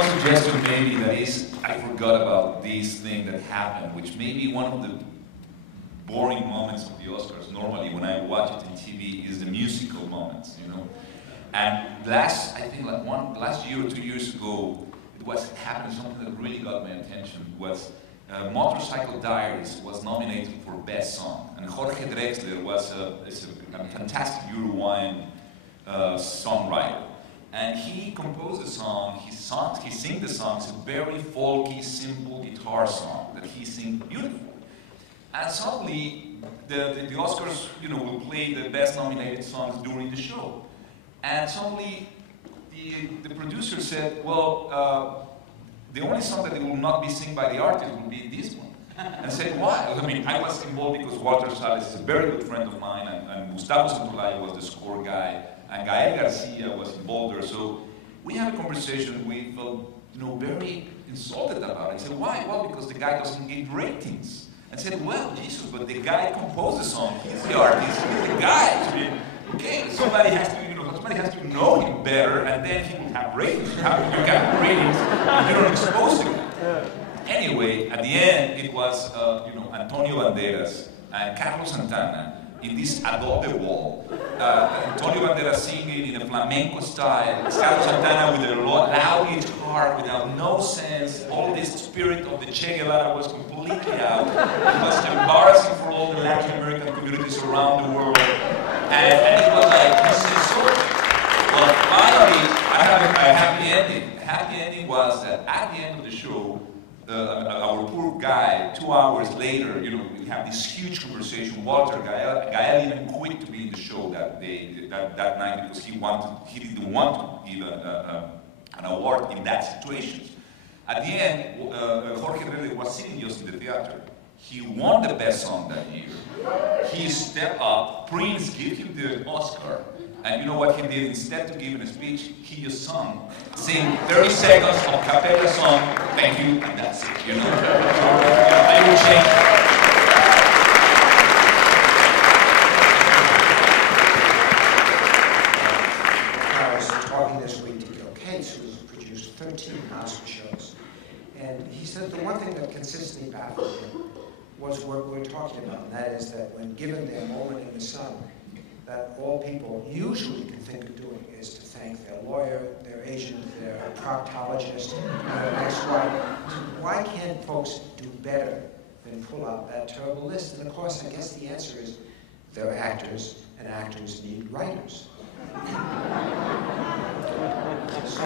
one suggestion maybe that is, I forgot about this thing that happened, which may be one of the boring moments of the Oscars. Normally, when I watch it in TV, is the musical moments, you know. And last year or 2 years ago, it was happening something that really got my attention. Was Motorcycle Diaries was nominated for Best Song, and Jorge Drexler was a fantastic Uruguayan songwriter. And he composed a song, he sings the song, it's a very folky, simple guitar song that he sings beautifully. And suddenly, the Oscars, you know, will play the best nominated songs during the show. And suddenly, the producer said, well, the only song that will not be sung by the artist will be this one. And said, why? I mean, I was involved because Walter Salles is a very good friend of mine, and Gustavo Santolaya was the score guy, and Gael Garcia was involved there. So we had a conversation. We felt, you know, very insulted about it. I said, why? Well, because the guy doesn't get ratings. I said, well, Jesus, but the guy composed the song. He's the artist. He's the guy. I mean, okay, somebody has to know him better, and then he will have ratings. How can you get ratings if you don't expose the guy? Anyway, at the end, it was Antonio Banderas and Carlos Santana in this Adobe wall. Antonio Banderas singing in a flamenco style, Carlos Santana with a loud guitar without no sense. All this spirit of the Che Guevara was completely out. It was embarrassing for all the Latin American communities around the world. And it was like, this is so... Well, finally, I have a happy ending. The happy ending was that at the end of the show, our poor guy, 2 hours later, you know, we have this huge conversation. Walter, Gael even quit to be in the show that night because he didn't want to give an award in that situation. At the end, Jorge Drexler was sitting just in the theater. He won the best song that year. He stepped up, Prince gave him the Oscar. And you know what he did? Instead of giving a speech, he just sing 30 seconds of cappella song, thank you, and that's it, you know? I will change. I was talking this week to Gil Cates, who's produced 13 Oscar shows. And he said the one thing that consistently baffled him was what we're talking about, and that is that when given their moment in the sun, that all people usually can think of doing is to thank their lawyer, their agent, their proctologist, their ex-wife. Why can't folks do better than pull out that terrible list? And of course, I guess the answer is they're actors, and actors need writers. So,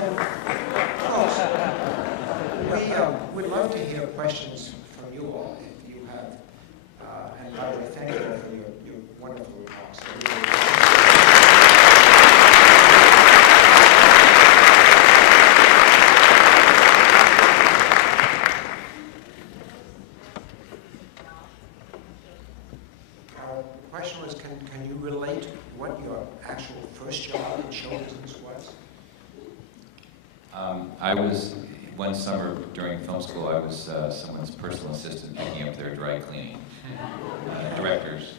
we'd love to hear questions from you all, if you have. And by the way, thank you all for your wonderful remarks. The question was, can you relate what your actual first job in show business was? I was, one summer during film school, I was someone's personal assistant picking up their dry cleaning. Directors.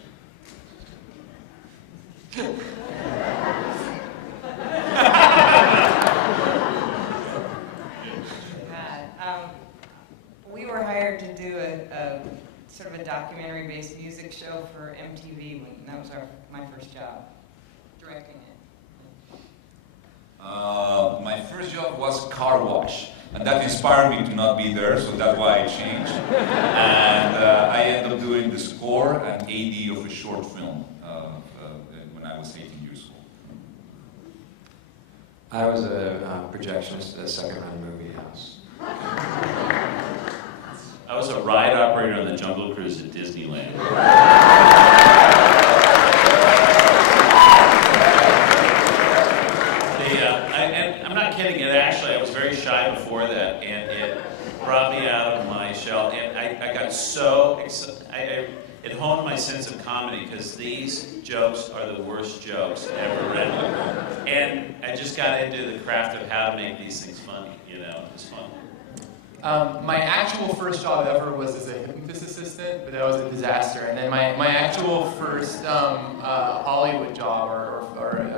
We were hired to do a sort of a documentary-based music show for MTV, and that was my first job, directing it. My first job was car wash, and that inspired me to not be there, so that's why I changed. And I ended up doing the score and AD of a short film when I was 18 years old. I was a projectionist at a second-run movie house. I was a ride operator on the Jungle Cruise at Disneyland. And I'm not kidding, I was very shy before that, and it brought me out of my shell, and I got so excited. It honed my sense of comedy, because these jokes are the worst jokes ever written. And I just got into the craft of how to make these things funny, you know, it was fun. My actual first job ever was as a hypnotist assistant, but that was a disaster. And then my actual first Hollywood job or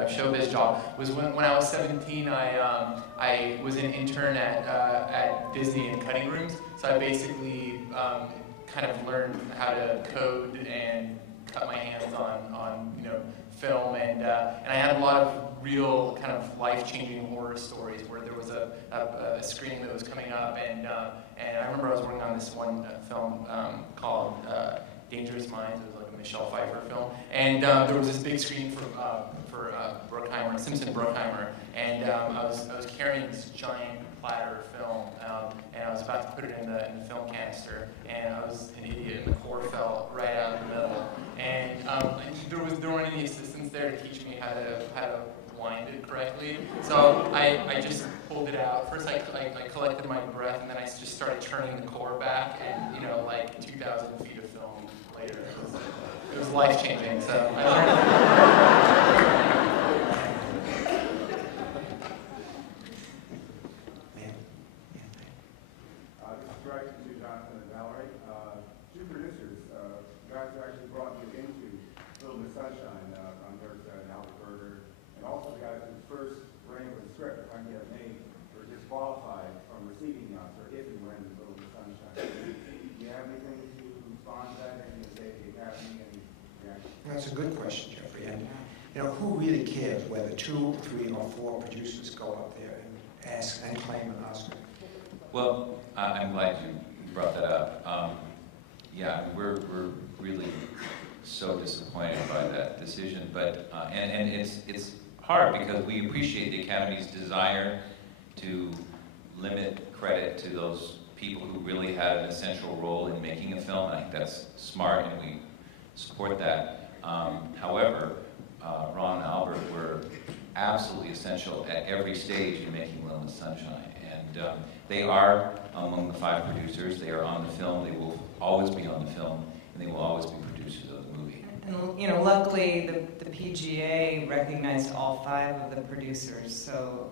showbiz job was when I was 17. I was an intern at Disney in cutting rooms. So I basically kind of learned how to code and cut my hands on film, and I had a lot of real kind of life-changing horror stories where there was a screening that was coming up, and I remember I was working on this one film called Dangerous Minds. It was like a Michelle Pfeiffer film, and there was this big screening for Bruckheimer, Simpson Bruckheimer, and I was carrying this giant platter of film, and I was about to put it in the film canister, and I was an idiot, and the core fell right out of the middle, and there weren't any assistants there to teach me how to wind it correctly, so I just pulled it out. First I collected my breath, and then I just started turning the core back, and like 2,000 feet of film later, it was life-changing, so I learned. Valerie, two producers, guys who actually brought you into Little Miss Sunshine, on Dirk and Albert Berger, and also the guys whose first ran with the script, if I can get a name, were disqualified from receiving the Oscar if you win Little Miss Sunshine. Do you have anything to respond to that? Anything to say to the Academy? That's a good question, Jeffrey. And who really cares whether 2, 3, or 4 producers go up there and ask and claim an Oscar? Well, I'm glad you brought that up. Yeah, we're really so disappointed by that decision, but and it's hard because we appreciate the Academy's desire to limit credit to those people who really had an essential role in making a film. I think that's smart, and we support that. However, Ron and Albert were absolutely essential at every stage in making Little Miss Sunshine, and they are among the 5 producers. They are on the film. They will always be on the film, and they will always be producers of the movie. And luckily, the PGA recognized all 5 of the producers. So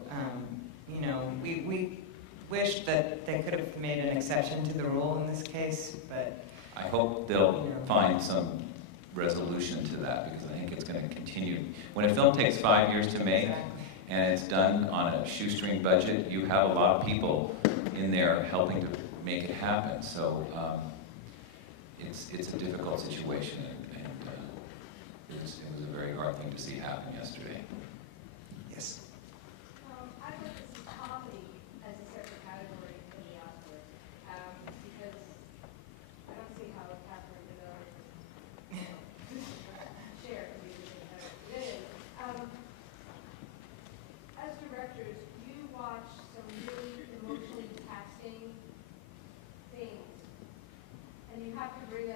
we wish that they could have made an exception to the rule in this case, but I hope they'll find some resolution to that, because I think it's going to continue. When a film takes 5 years to make, and it's done on a shoestring budget, you have a lot of people in there helping to make it happen. So it's a difficult situation, and it was a very hard thing to see happen yesterday. Yes. I look at comedy as a separate category in the Oscars, because I don't see how Catherine Deneuve share can be better. It is. As directors, you watch some really emotionally taxing things, and you have to bring